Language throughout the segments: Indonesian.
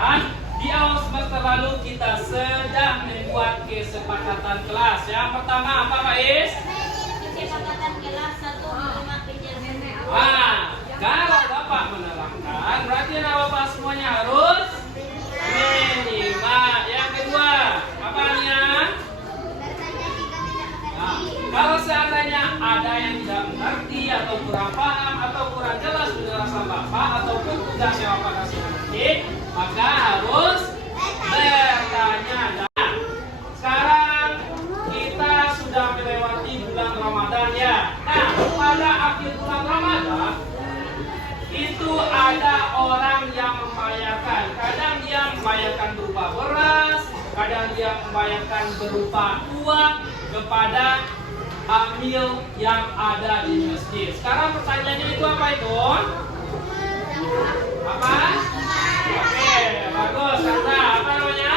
rekan-rekan, di awal semester lalu kita sedang membuat kesepakatan kelas. Yang pertama apa Pak Is? Kesepakatan kelas 1 5 penjelasan. Kalau Bapak menerangkan, berarti anak Bapak semuanya harus menyimak. Yang kedua, apanya? Kalau seandainya ada yang tidak mengerti atau kurang paham atau kurang jelas penjelasan Bapak ataupun tugas yang Bapak kasih nanti, maka harus bertanya. Nah, sekarang kita sudah melewati bulan Ramadan ya. Nah, pada akhir bulan Ramadan itu ada orang yang membayarkan. Kadang dia membayarkan berupa beras, kadang dia membayarkan berupa uang kepada amil yang ada di masjid. Sekarang pertanyaannya itu apa itu? Apa? Oke, bagus. Karena apa namanya?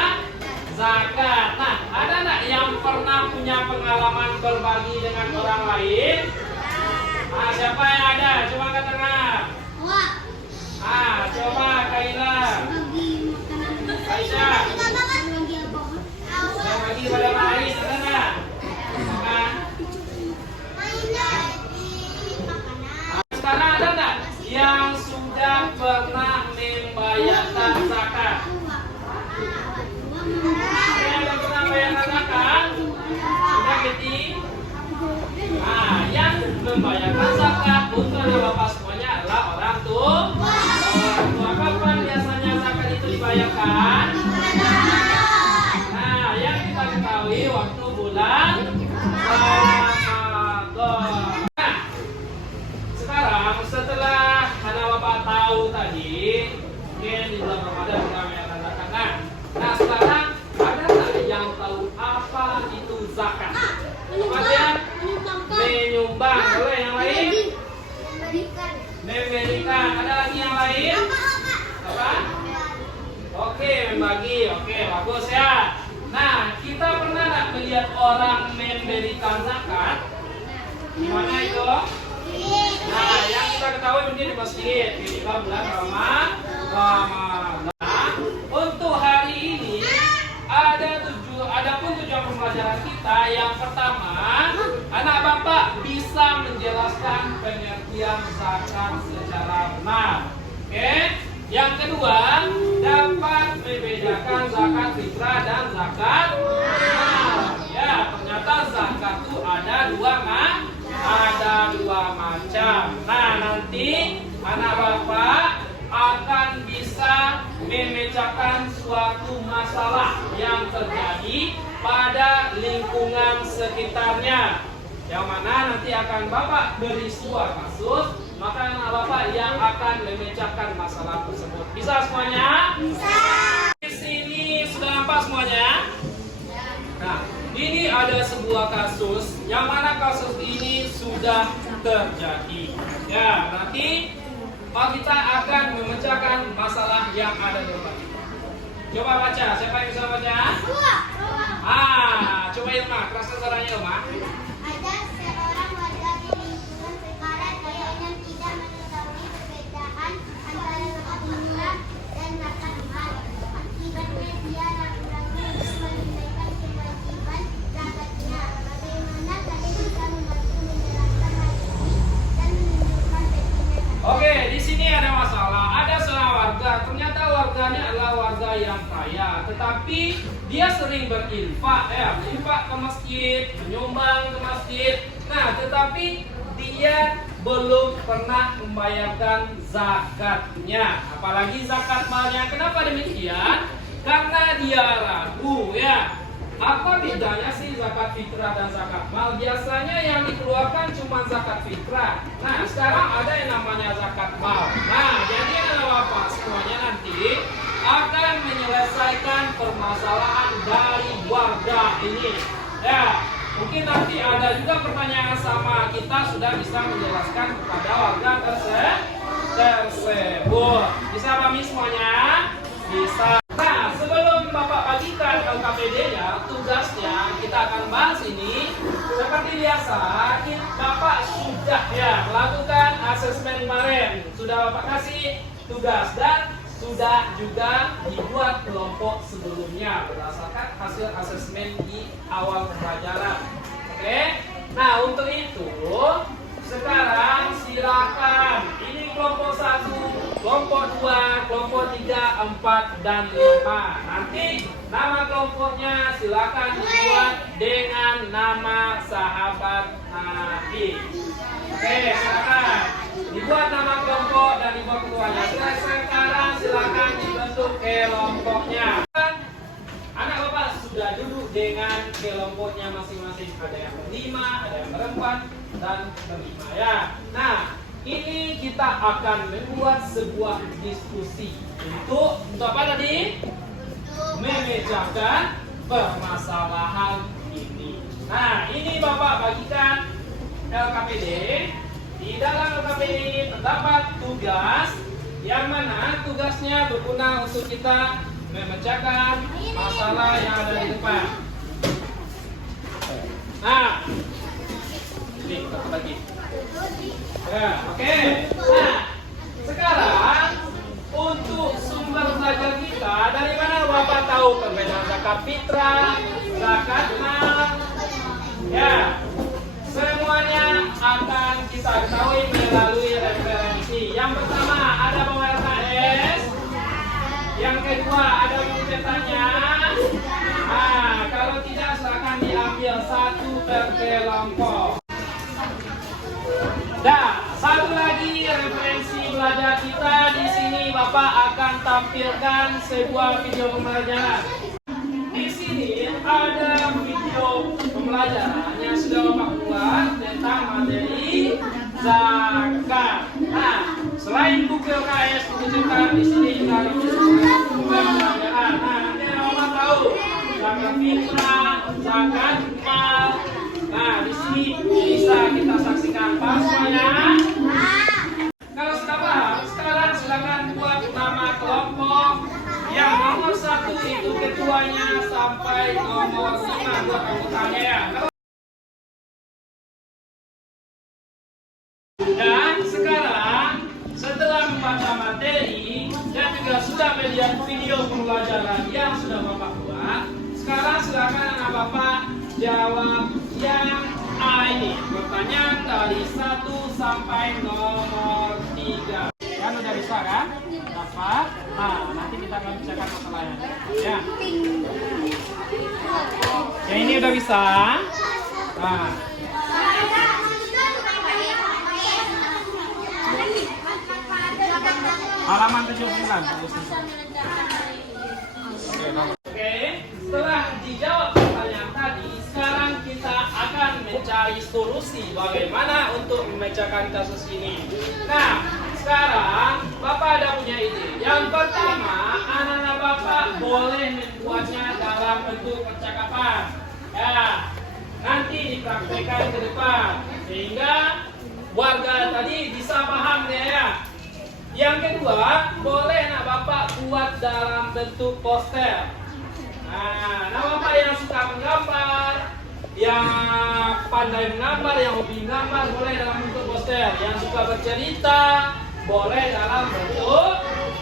Zakat. Nah, ada nggak yang pernah punya pengalaman berbagi dengan orang lain? Siapa yang ada? Coba angkat tangan. Coba Kaila. Aisyah. Bagi pada lain, ada nggak? Sekarang ada nggak yang sudah pernah membayarkan zakat? Yang pernah membayarkan zakat? Sudah Betty? Yang membayarkan zakat untuk Bapak semuanya adalah orang tua. Orang tua kapan biasanya zakat itu dibayarkan? Yang kita ketahui waktu bulan Ramadan. Sekarang setelah anak Bapak tahu tadi, mungkin di bulan Ramadan kita membayarkan zakat. Nah, sekarang ada nggak yang tahu apa itu zakat? Kemudian menyumbang. Boleh yang lain? Memberikan. Ada lagi yang lain? Apa? Oke, membagi. Oke, bagus ya. Nah, kita pernah nggak melihat orang memberikan zakat? Di mana itu? Nah, yang kita ketahui mungkin di masjid ketika bulan Ramadan. Untuk hari ini ada pun tujuan pembelajaran kita. Yang pertama, anak Bapak bisa menjelaskan pengertian zakat secara benar. Oke? Yang kedua, dapat membedakan zakat fitrah dan zakat mal. Ya, ternyata zakat itu ada dua macam. Nah, nanti anak Bapak akan bisa memecahkan suatu masalah yang terjadi pada lingkungan sekitarnya. Yang mana nanti akan Bapak beri sebuah kasus, maka anak Bapak yang akan memecahkan masalah tersebut. Bisa semuanya? Bisa. Di sini sudah nampak semuanya? Nah, ini ada sebuah kasus yang mana kasus ini sudah terjadi. Ya, nanti kita akan memecahkan masalah yang ada di depan. Coba baca, siapa yang bisa baca? Coba Ilma, kerasa suaranya Ilma. Ada seorang warga di lingkungan sekarang kayaknya tidak mengetahui perbedaan antara zakat fitrah dan zakat mal. Akibatnya dia ragu-ragu untuk menunaikan kewajiban zakatnya. Bagaimana kalian bisa membantu menjelaskan hal ini dan menunjukkan pentingnya zakat? Oke, di sini ada masalah. Ada seorang warga, ternyata warganya adalah warga yang kaya, tetapi dia sering berinfak ke masjid, menyumbang ke masjid. Nah, tetapi dia belum pernah membayarkan zakatnya, apalagi zakat malnya. Kenapa demikian? Karena dia ragu ya. Apa bedanya sih zakat fitrah dan zakat mal? Biasanya yang dikeluarkan cuma zakat fitrah. Nah, sekarang ada yang namanya zakat mal. Nah, jadi anak Bapak semuanya nanti akan menyelesaikan permasalahan dari warga ini. Ya, mungkin nanti ada juga pertanyaan sama kita sudah bisa menjelaskan kepada warga tersebut. Bisa pahami semuanya? Bisa. Nah, sebelum Bapak bagikan LKPD-nya, tugasnya kita akan bahas ini. Seperti biasa, Bapak sudah melakukan asesmen kemarin. Sudah Bapak kasih tugas dan sudah juga dibuat kelompok sebelumnya berdasarkan hasil asesmen di awal pembelajaran. Oke? Nah, untuk itu sekarang silakan. Ini kelompok 1, kelompok 2, kelompok 3, 4, dan 5. Nanti nama kelompoknya silakan dibuat dengan nama sahabat Nabi. Oke, silakan dibuat nama kelompok dan dibuat ketuanya. Sekarang silakan dibentuk kelompoknya. Anak bapak sudah duduk dengan kelompoknya masing-masing. Ada yang berlima, ada yang berempat, dan berlima ya. Nah, ini kita akan membuat sebuah diskusi untuk apa tadi? Memecahkan permasalahan ini. Nah, ini bapak bagikan LKPD. Di dalam LKPD ini terdapat tugas yang mana tugasnya berguna untuk kita memecahkan masalah yang ada di depan. Nah, ini satu lagi. Ya, oke. Nah, sekarang untuk sumber belajar kita dari mana bapak tahu perbedaan zakat fitrah, zakat mal? Ya, semuanya akan kita ketahui melalui referensi. Yang pertama ada bawa LKS. Yang kedua ada mencetaknya. Nah, kalau tidak silakan diambil satu per kelompok. Nah, satu lagi referensi belajar kita di sini Bapak akan tampilkan sebuah video pembelajaran. Di sini ada video pembelajaran yang sudah Bapak buat tentang materi zakat. Nah, selain buku LKS buku cetak di sini juga ada pembelajaran. Nah, nanti Bapak tahu zakat fitrah, zakat mal. Nah, di sini bisa kita saksikan. Paham semuanya? Kalau sudah paham, sekarang silakan buat nama kelompok. Yang nomor 1 itu ketuanya sampai nomor 5 buat anggotanya ya. Dan sekarang setelah membaca materi dan juga sudah melihat video pembelajaran yang sudah Bapak buat, sekarang silakan anak Bapak jawab yang A ini. Pertanyaan dari 1 sampai nomor 3. Kan udah bisa kan? Dapat. Nah, nanti kita akan bicarakan masalahnya. Ya. Yang ini udah bisa. Nah. Halaman 79. Oke, setelah dijawab pertanyaan tadi, sekarang kita akan mencari solusi bagaimana untuk memecahkan kasus ini. Nah, sekarang Bapak ada punya ide. Yang pertama, anak-anak Bapak boleh membuatnya dalam bentuk percakapan. Ya, nanti dipraktekkan ke depan sehingga warga tadi bisa paham ya. Yang kedua, boleh anak Bapak buat dalam bentuk poster. Nah, anak Bapak yang suka menggambar, yang pandai menggambar, yang hobi menggambar, boleh dalam bentuk poster. Yang suka bercerita, boleh dalam bentuk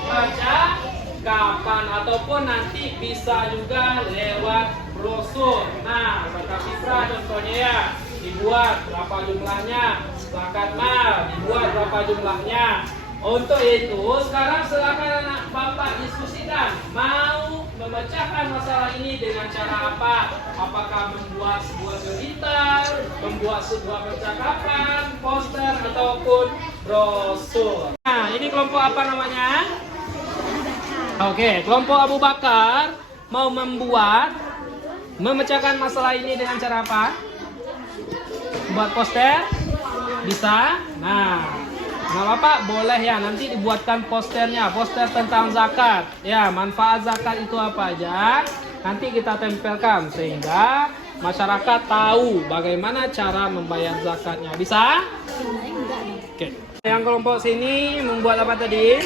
percakapan ataupun nanti bisa juga lewat brosur. Nah, zakat fitrah contohnya ya, dibuat berapa jumlahnya, zakat mal dibuat berapa jumlahnya. Untuk itu, sekarang silakan anak Bapak diskusikan mau memecahkan masalah ini dengan cara apa? Apakah membuat sebuah cerita, membuat sebuah percakapan, poster ataupun brosur. Nah, ini kelompok apa namanya? Oke, kelompok Abu Bakar mau memecahkan masalah ini dengan cara apa? Buat poster? Bisa? Nah, Bapak boleh ya nanti dibuatkan posternya, poster tentang zakat. Ya, manfaat zakat itu apa aja? Nanti kita tempelkan sehingga masyarakat tahu bagaimana cara membayar zakatnya. Bisa? Oke. Yang kelompok sini membuat apa tadi?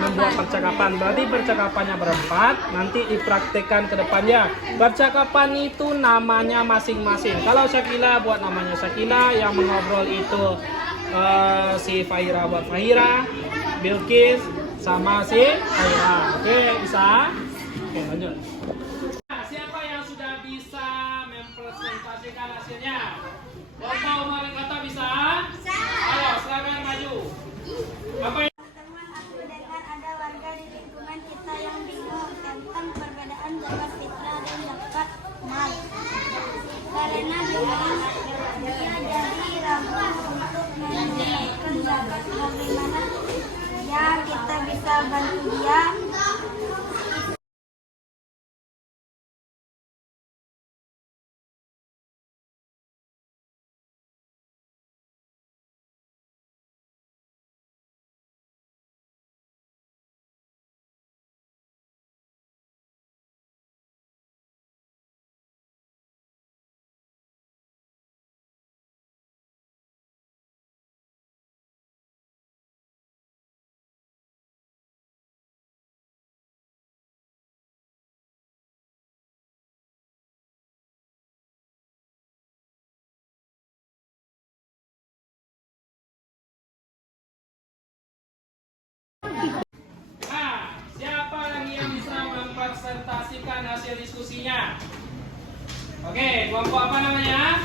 Membuat percakapan. Berarti percakapannya berempat, nanti dipraktekkan ke depannya. Percakapan itu namanya masing-masing. Kalau Syakila buat namanya Syakila, yang mengobrol itu si Fahira buat Fahira, Bilqis sama si Aira. Oke, bisa? Oke, lanjut. Nah, siapa yang sudah bisa mempresentasikan hasilnya? Bapak Umar kata bisa? Bisa. Ayo, silakan maju. Apa yang Teman, aku dengar ada warga di lingkungan kita yang bingung tentang perbedaan zakat fitrah dan zakat mal. Karena dia jadi ragu untuk menunaikan zakat. Bagaimana ya kita bisa bantu dia? Nah, siapa lagi yang bisa mempresentasikan hasil diskusinya? Oke, kelompok apa namanya?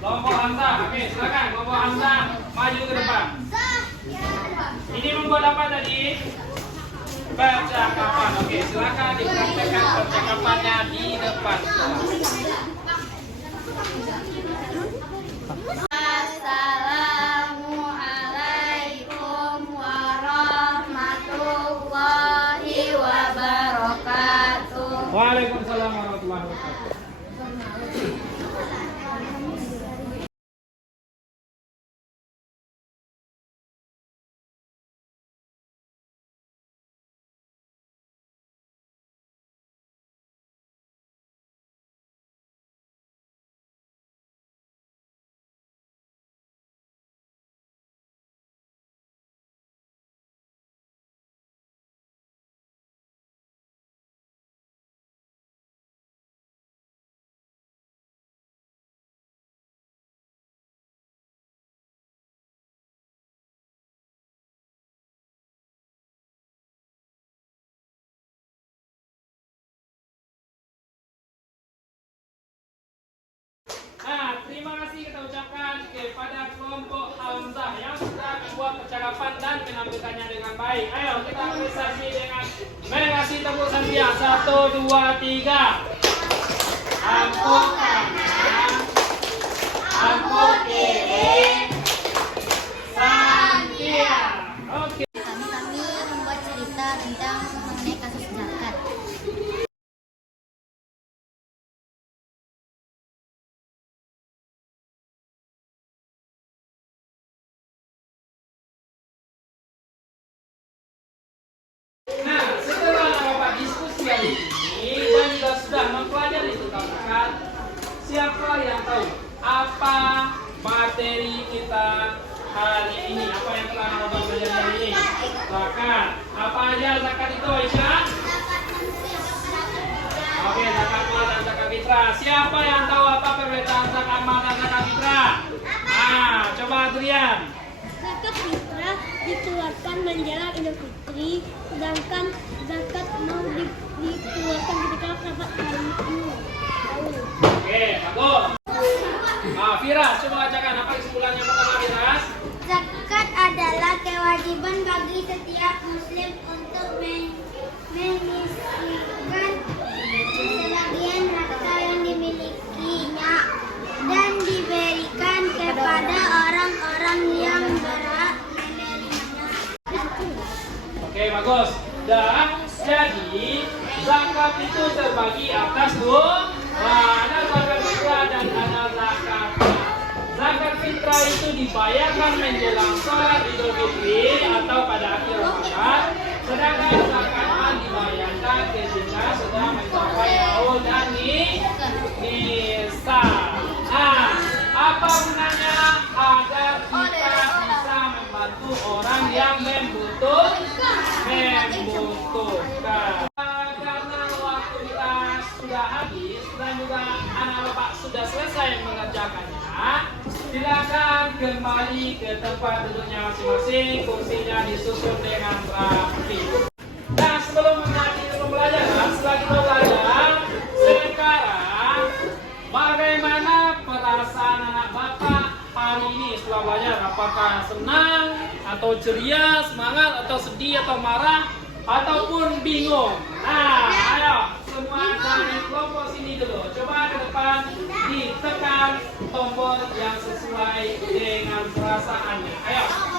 Kelompok Hamza. Oke, silakan kelompok Hamza maju ke depan. Ini membuat apa tadi? Percakapan. Oke, silakan dipraktekkan percakapannya di depan. Assalamualaikum warahmatullahi wabarakatuh. Waalaikumsalam warahmatullahi wabarakatuh. Nah, terima kasih kita ucapkan kepada kelompok Hamzah yang sudah membuat percakapan dan menampilkannya dengan baik. Ayo kita apresiasi dengan mengasih tepuk tangan. 1, 2, 3. Ampun kanan, ampun kiri, Santia. Oke. Kami membuat cerita tentang mengenai kasus zakat. Nah, setelah Bapak diskusi hari ini dan juga sudah mempelajari tentang zakat, siapa yang tahu apa materi kita hari ini? Apa yang telah Bapak pelajari hari ini? Zakat. Apa aja zakat itu, Aisyah? Oke, zakat mal dan zakat fitrah. Siapa yang tahu apa perbedaan zakat mal dan zakat fitrah? Ah, coba Adrian. Zakat fitrah dikeluarkan menjelang Idul Fitri, sedangkan zakat mau dikeluarkan ketika kerabat kalian. Oke, bagus. Firas, coba bacakan apa kesimpulannya pertama, Firas? Zakat adalah kewajiban bagi setiap muslim untuk menyisihkan sebagian harta yang dimilikinya dan diberikan kepada orang-orang yang berhak menerimanya. Oke, bagus. Dan jadi zakat itu terbagi atas dua. Ada zakat fitrah dan ada zakat mal. Zakat fitrah itu dibayarkan menjelang sholat Idul Fitri atau pada akhir Ramadan. Sedangkan zakat mal dibayarkan ketika sudah mencapai haul dan nisa. Nah, apa gunanya agar kita bisa membantu orang yang membutuhkan? Karena waktu kita sudah habis dan juga anak bapak sudah selesai mengerjakannya, silakan kembali ke tempat duduknya masing-masing. Kursinya disusun dengan rapi. Nah, sebelum menghadiri pembelajaran, setelah kita belajar, sekarang bagaimana perasaan anak bapak hari ini setelah belajar? Apakah senang atau ceria, semangat atau sedih atau marah ataupun bingung? Nah, ayo semua dari kelompok sini dulu. Coba ke depan ditekan tombol yang sesuai dengan perasaannya. Ayo.